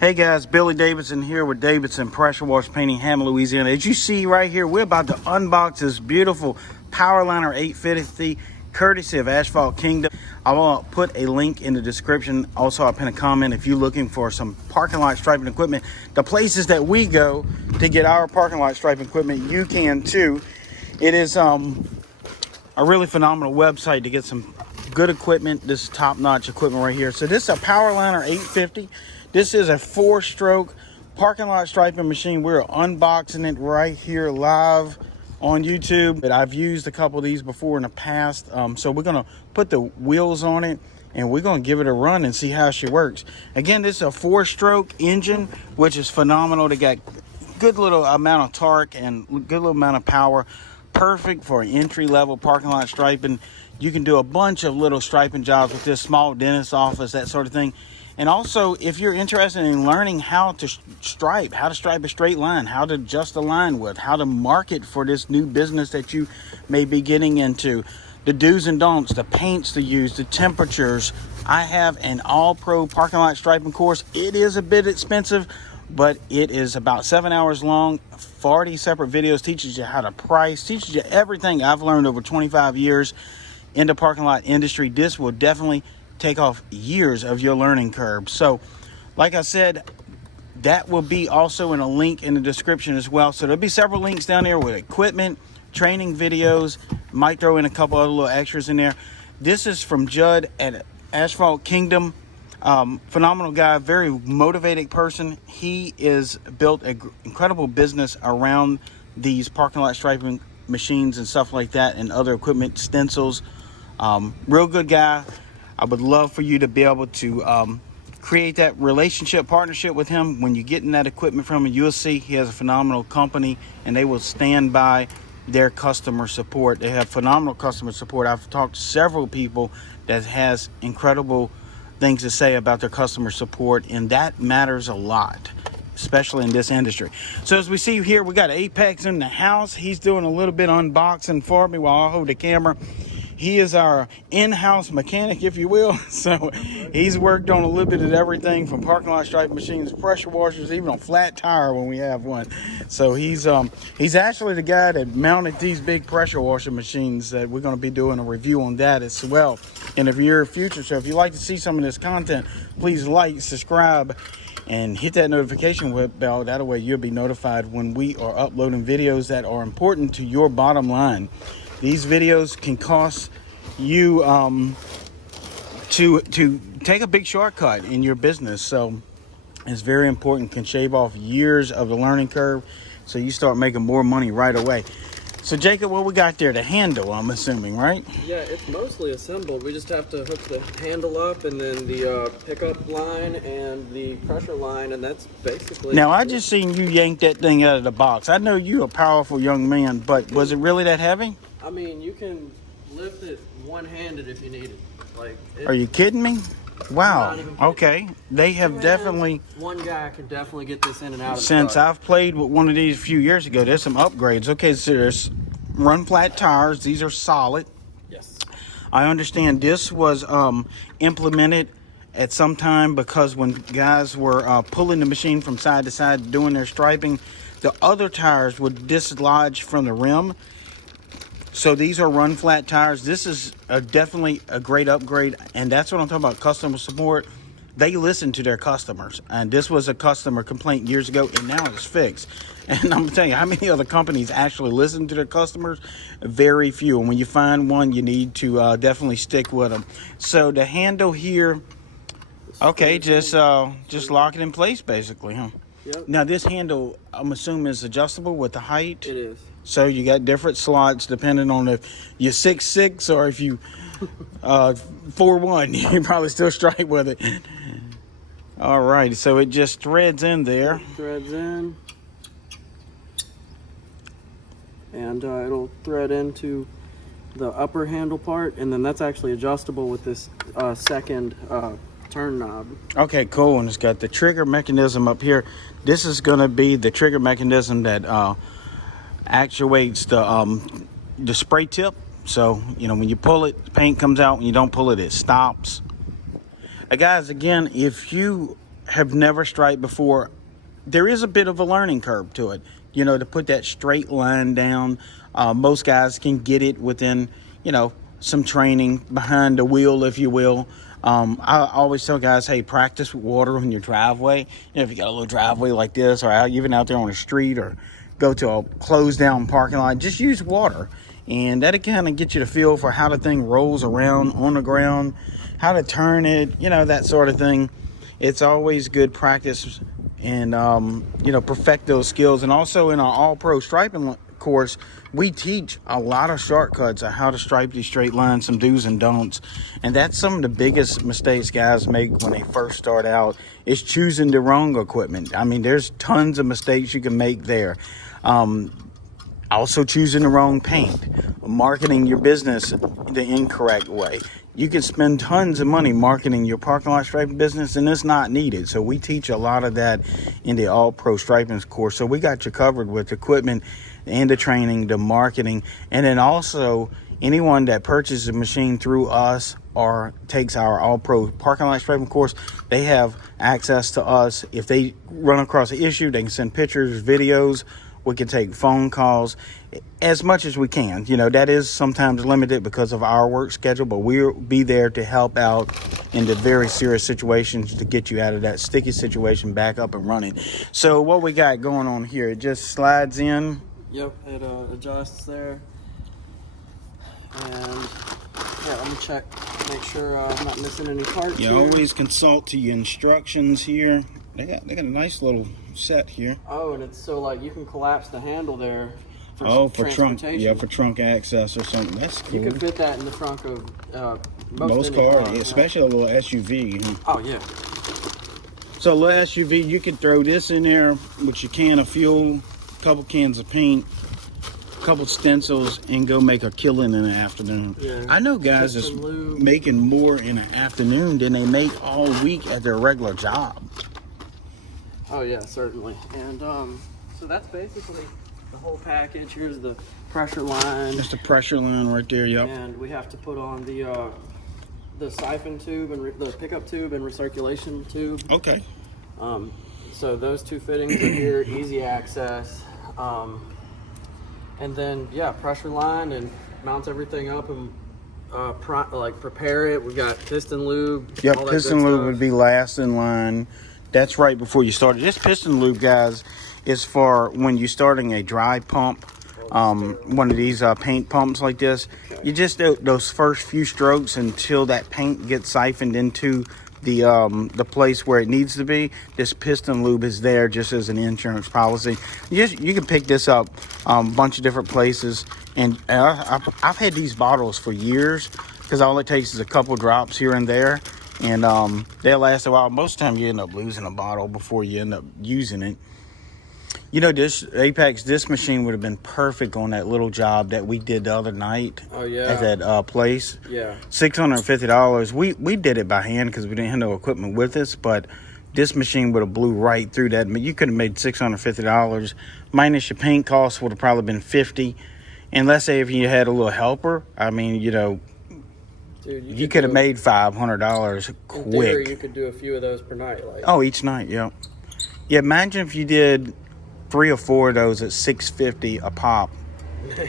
Hey guys, Billy Davidson here with Davidson Pressure Wash Painting, Hammond, Louisiana. As you see right here, we're about to unbox this beautiful Powerliner 850 courtesy of Asphalt Kingdom. I will put a link in the description. Also, I'll pin a comment if you're looking for some parking lot striping equipment. The places that we go to get our parking lot striping equipment, you can too. It is a really phenomenal website to get some good equipment. This is top-notch equipment right here. So this is a Powerliner 850. This is a 4-stroke parking lot striping machine. We're unboxing it right here live on YouTube. But I've used a couple of these before in the past. So we're gonna put the wheels on it and we're gonna give it a run and see how she works. Again, this is a 4-stroke engine, which is phenomenal. They got good little amount of torque and good little amount of power. Perfect for entry-level parking lot striping. You can do a bunch of little striping jobs with this, small dentist office, that sort of thing. And also, if you're interested in learning how to stripe a straight line, how to adjust a line width, how to market for this new business that you may be getting into, the do's and don'ts, the paints to use, the temperatures. I have an all-pro parking lot striping course. It is a bit expensive, but it is about 7 hours long, 40 separate videos, teaches you how to price, teaches you everything I've learned over 25 years in the parking lot industry. This will definitely take off years of your learning curve. So like I said, that will be also in a link in the description as well. So there'll be several links down there with equipment, training videos, might throw in a couple other little extras in there. This is from Judd at Asphalt Kingdom. Phenomenal guy, very motivated person. He is built an incredible business around these parking lot striping machines and stuff like that, and other equipment, stencils. Real good guy. I would love for you to be able to create that relationship, partnership with him. When you get in that equipment from him, you'll see he has a phenomenal company and they will stand by their customer support. They have phenomenal customer support. I've talked to several people that has incredible things to say about their customer support, and that matters a lot, especially in this industry. So as we see here, we got Apex in the house. He's doing a little bit unboxing for me while I hold the camera. He is our in-house mechanic, if you will. So he's worked on a little bit of everything from parking lot striping machines, pressure washers, even a flat tire when we have one. So he's actually the guy that mounted these big pressure washer machines that we're going to be doing a review on that as well in the near future. So if you'd like to see some of this content, please like, subscribe, and hit that notification bell. That way you'll be notified when we are uploading videos that are important to your bottom line. These videos can cost you to take a big shortcut in your business. So it's very important, can shave off years of the learning curve so you start making more money right away. So Jacob, what we got there? The handle, I'm assuming, right? Yeah, it's mostly assembled. We just have to hook the handle up and then the pickup line and the pressure line, and that's basically... Now, I just seen you yank that thing out of the box. I know you're a powerful young man, but was it really that heavy? I mean, you can lift it one-handed if you need it. Like, are you kidding me? Wow. Okay. They have definitely... One guy can definitely get this in and out of the Since truck. I've played with one of these a few years ago, there's some upgrades. Okay, so there's run flat tires. These are solid. Yes. I understand this was implemented at some time because when guys were pulling the machine from side to side doing their striping, the other tires would dislodge from the rim. So these are run flat tires. This is definitely a great upgrade, and that's what I'm talking about, customer support. They listen to their customers, and this was a customer complaint years ago, and now it's fixed. And I'm telling you, how many other companies actually listen to their customers? Very few. And when you find one, you need to definitely stick with them. So the handle here, okay, just lock it in place basically, huh? Yep. Now this handle, I'm assuming, is adjustable with the height. It is. So you got different slots depending on if you're 6'6" or if you 4'1", you can probably still strike with it. All right, so it just threads in there. Threads in. And it'll thread into the upper handle part, and then that's actually adjustable with this second turn knob. Okay, cool. And it's got the trigger mechanism up here. This is going to be the trigger mechanism that actuates the spray tip. So, you know, when you pull it, the paint comes out. When you don't pull it, it stops. Guys, again, if you have never striped before, there is a bit of a learning curve to it. You know, to put that straight line down. Most guys can get it within, you know, some training behind the wheel, if you will. I always tell guys, hey, practice with water on your driveway. You know, if you got a little driveway like this, or even out there on the street, or go to a closed down parking lot, just use water. And that'll kind of get you the feel for how the thing rolls around on the ground, how to turn it, you know, that sort of thing. It's always good practice and, you know, perfect those skills. And also in our all-pro striping course, we teach a lot of shortcuts of how to stripe these straight lines, some do's and don'ts. And that's some of the biggest mistakes guys make when they first start out, is choosing the wrong equipment. I mean, there's tons of mistakes you can make there. Also choosing the wrong paint, marketing your business the incorrect way. You can spend tons of money marketing your parking lot striping business, and it's not needed. So we teach a lot of that in the All Pro Striping course. So we got you covered with equipment and the training, the marketing, and then also anyone that purchases a machine through us or takes our All Pro Parking Lot Striping course, they have access to us. If they run across an issue, they can send pictures, videos. We can take phone calls as much as we can. You know, that is sometimes limited because of our work schedule, but we'll be there to help out in the very serious situations to get you out of that sticky situation back up and running. So what we got going on here, it just slides in. Yep, it adjusts there. And yeah, let me check, make sure I'm not missing any parts. You always consult to your instructions here. They got a nice little set here. Oh, and it's so like you can collapse the handle there for trunk, yeah, for trunk access or something. That's cool. You can fit that in the trunk of most cars, especially a little SUV. Oh yeah. So a little SUV, you can throw this in there with your can of fuel, a couple cans of paint, a couple stencils, and go make a killing in the afternoon. Yeah. I know guys that's making more in the afternoon than they make all week at their regular job. Oh yeah, certainly. And so that's basically the whole package. Here's the pressure line. That's the pressure line right there, yep. And we have to put on the siphon tube and the pickup tube and recirculation tube. Okay. So those two fittings are here, easy access. And then yeah, pressure line, and mounts everything up and prepare it. We got piston lube. Yep, piston lube would be last in line. That's right before you start. This piston lube, guys, is for when you're starting a dry pump, one of these paint pumps like this. You just do those first few strokes until that paint gets siphoned into the place where it needs to be. This piston lube is there just as an insurance policy. You can pick this up a bunch of different places, and I've had these bottles for years because all it takes is a couple drops here and there. And they'll last a while. Most of the time you end up losing a bottle before you end up using it. You know, this Apex, this machine would have been perfect on that little job that we did the other night. Oh, yeah. At that place. Yeah. $650. We did it by hand because we didn't have no equipment with us, but this machine would have blew right through that. You could have made $650. Minus your paint costs would have probably been $50. And let's say if you had a little helper, I mean, you know, dude, you could have made $500 quick. In theory, you could do a few of those per night. Oh, each night, yeah. Yeah, imagine if you did 3 or 4 of those at $650 a pop.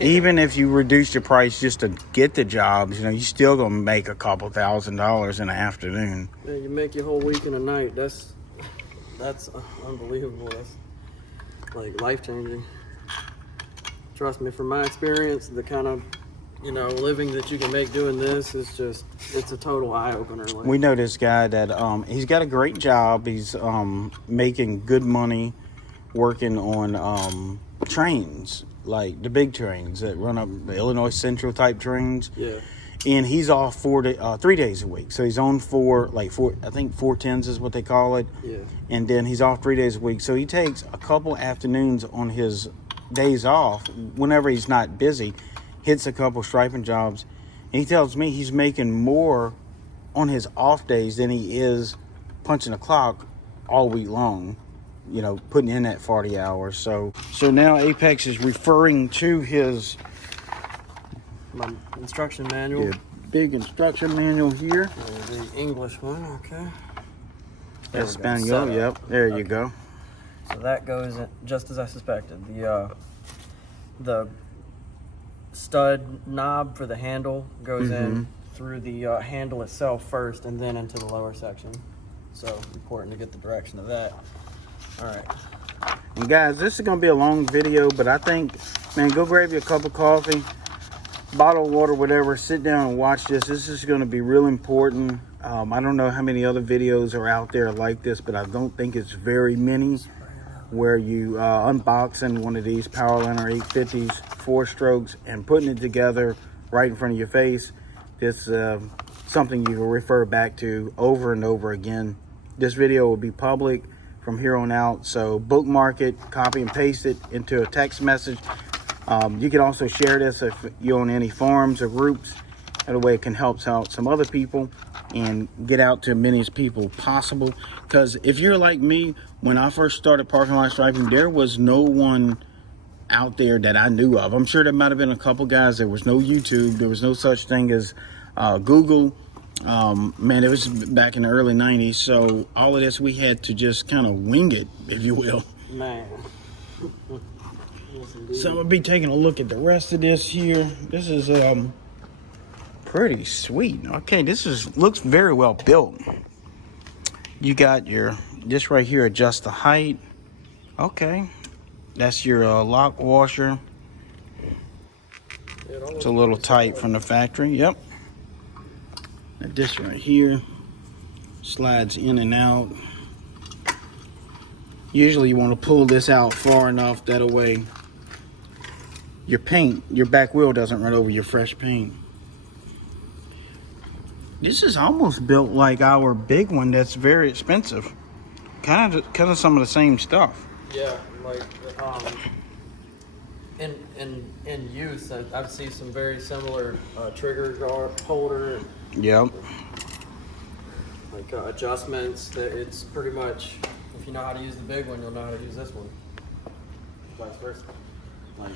Even if you reduced your price just to get the jobs, you know, you still gonna make a couple $1,000s in the afternoon. Yeah, you make your whole week in a night. That's unbelievable. That's like life-changing. Trust me, from my experience, the kind of living that you can make doing this is just, it's a total eye-opener. Like, we know this guy that he's got a great job. He's making good money working on trains, like the big trains that run up the Illinois Central type trains. Yeah. And he's off 3 days a week. So he's on I think 410s is what they call it. Yeah. And then he's off 3 days a week. So he takes a couple afternoons on his days off, whenever he's not busy, hits a couple striping jobs. And he tells me he's making more on his off days than he is punching a clock all week long, you know, putting in that 40 hours. So now Apex is referring to my instruction manual. Yeah, big instruction manual here. The English one, okay. There we go. Espanol, Setup. yep. There you Okay. go. So that goes in just as I suspected. The stud knob for the handle goes in through the handle itself first and then into the lower section. So important to get the direction of that. All right. And guys, this is going to be a long video, but I think, man, go grab you a cup of coffee, bottle of water, whatever. Sit down and watch this. This is going to be real important. I don't know how many other videos are out there like this, but I don't think it's very many where you unboxing one of these Powerliner 850s, 4 strokes, and putting it together right in front of your face. This something you can refer back to over and over again. This video will be public from here on out, so bookmark it, copy and paste it into a text message. You can also share this if you're on any forums or groups. That way it can help out some other people and get out to as many people possible. Because if you're like me, when I first started parking lot striping, there was no one out there that I knew of. I'm sure there might have been a couple guys. There was no YouTube. There was no such thing as Google. Man, it was back in the early 90s. So all of this, we had to just kind of wing it, if you will. Man. Yes, So I'm gonna be taking a look at the rest of this here. This is pretty sweet. Okay, looks very well built. You got this right here, adjust the height. Okay, that's your lock washer. It's a little tight from the factory. Yep. Now this right here slides in and out. Usually you want to pull this out far enough that way your back wheel doesn't run over your fresh paint. This is almost built like our big one that's very expensive. Kind of some of the same stuff. Yeah, like in use, I've seen some very similar trigger guard holder, Yep. like adjustments. That it's pretty much, if you know how to use the big one, you'll know how to use this one. Vice versa. Like,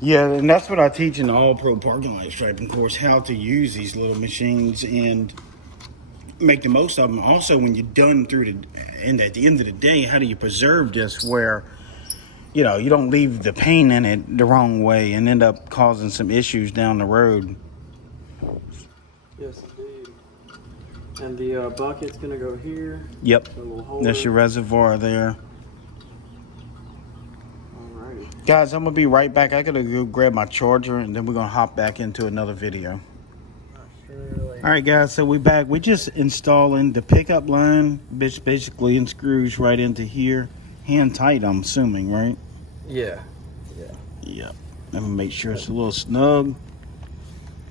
Yeah, and that's what I teach in the All Pro Parking Lot Striping course, how to use these little machines and make the most of them. Also, when you're done and at the end of the day, how do you preserve this where, you know, you don't leave the paint in it the wrong way and end up causing some issues down the road. yes, indeed. And the bucket's gonna go here. Yep, The little holder. that's your reservoir there. Alrighty. Guys, I'm gonna be right back. I gotta go grab my charger and then we're gonna hop back into another video. Surely. All right, guys, so we back. We just installing the pickup line, which basically screws right into here. Hand tight, I'm assuming, right? Yeah. Yeah. Yep. Let me make sure it's a little snug.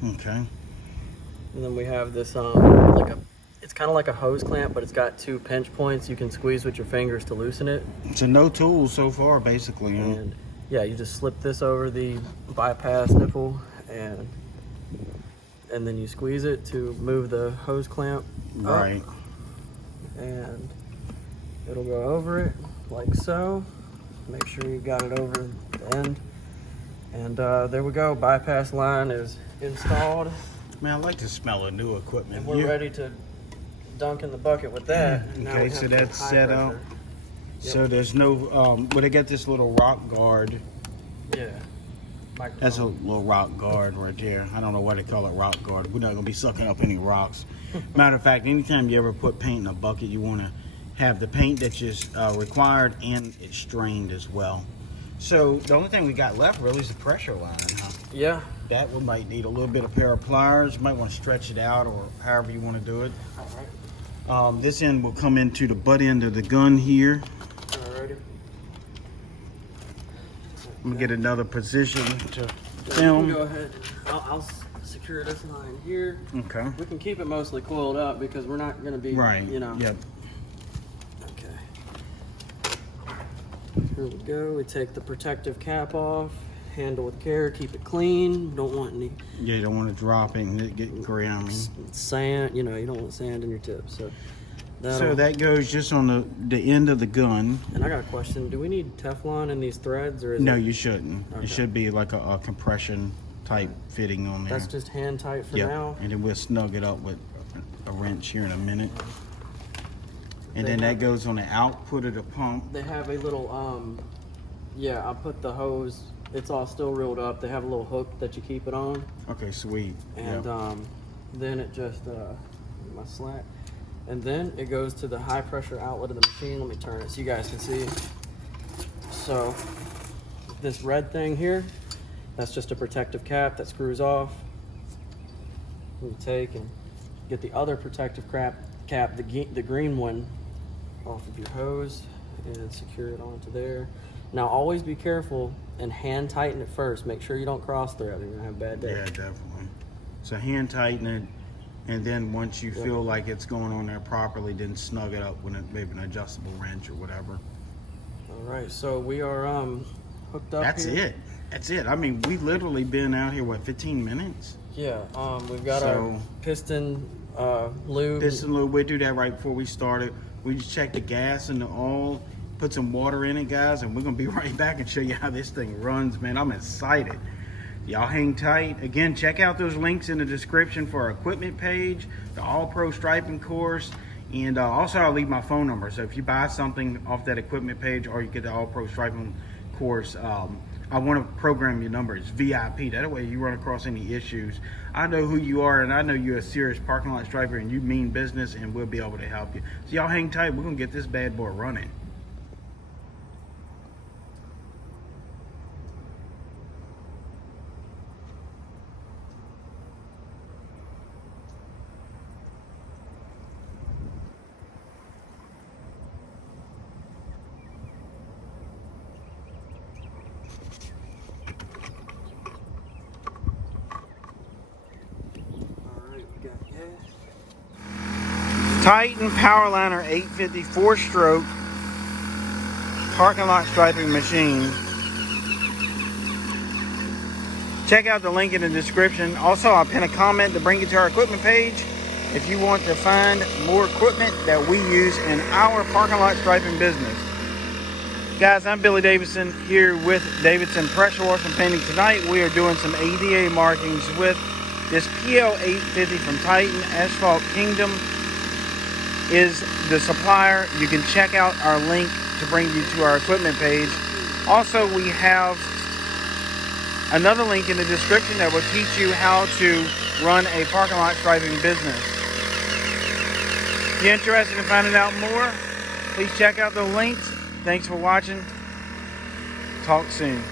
Okay. And then we have this it's kind of like a hose clamp, but it's got 2 pinch points you can squeeze with your fingers to loosen it. So no tools so far, basically. Huh? And yeah, you just slip this over the bypass nipple and then you squeeze it to move the hose clamp up, Right. and it'll go over it like so. Make sure you got it over the end. And there we go. Bypass line is installed. Man, I like to smell the new equipment. And we're ready to dunk in the bucket with that. Now Okay, we so have that's high set pressure. out. So there's no, but they got this little rock guard. Yeah. That's a Microphone. little rock guard right there. I don't know why they call it rock guard. We're not gonna be sucking up any rocks. Matter of fact, anytime you ever put paint in a bucket, you wanna have the paint that's just required and it's strained as well. So the only thing we got left really is the pressure line, huh? Yeah. That one might need a little bit of pair of pliers. You might want to stretch it out or however you want to do it. All right. This end will come into the butt end of the gun here. Alrighty. I'm gonna get another position to You film. can go ahead. I'll secure this line here. Okay. We can keep it mostly coiled up because we're not going to be, Right. you know. Yep. Okay. Here we go. We take the protective cap off. Handle with care. Keep it clean. Don't want any Yeah, you don't want to drop it and it get grimy. sand. You know, you don't want sand in your tips. So that goes just on the end of the gun. And I got a question. Do we need Teflon in these threads, or is No, it, you shouldn't. Okay. It should be like a compression type fitting on there. that's just hand tight for Yep. now? And then we'll snug it up with a wrench here in a minute. And They then that have- goes on the output of the pump. They have a little, yeah, I put the hose, it's all still reeled up. They have a little hook that you keep it on. Okay, sweet. And Yeah. then it just, my slack. And then it goes to the high pressure outlet of the machine. Let me turn it so you guys can see. So this red thing here, that's just a protective cap that screws off. You take and get the other protective cap, the green one, off of your hose and secure it onto there. Now always be careful and hand tighten it first. Make sure you don't cross thread. You're gonna have a bad day. Yeah, definitely. So hand tighten it, and then once you feel like it's going on there properly, then snug it up with maybe an adjustable wrench or whatever. All right, so we are hooked up. That's here. it. That's it. I mean, we literally been out here, what, 15 minutes? Yeah, we've got our piston lube. Piston lube, we do that right before we started. We just check the gas and the oil, put some water in it, guys, and we're gonna be right back and show you how this thing runs, man. I'm excited. Y'all hang tight. Again, check out those links in the description for our equipment page, the All Pro Striping course, and also I'll leave my phone number. So if you buy something off that equipment page or you get the All Pro Striping course, I want to program your number. It's VIP. That way you run across any issues, I know who you are, and I know you're a serious parking lot striper and you mean business, and we'll be able to help you. So y'all hang tight. We're going to get this bad boy running. Titan Powerliner 850 4-stroke parking lot striping machine. Check out the link in the description. Also, I'll pin a comment to bring you to our equipment page if you want to find more equipment that we use in our parking lot striping business. Guys, I'm Billy Davidson here with Davidson Pressure Washing Painting. Tonight we are doing some ADA markings with this PL 850 from Titan. Asphalt Kingdom is the supplier. You can check out our link to bring you to our equipment page. Also, we have another link in the description that will teach you how to run a parking lot striping business. If you're interested in finding out more, please check out the links. Thanks for watching. Talk soon.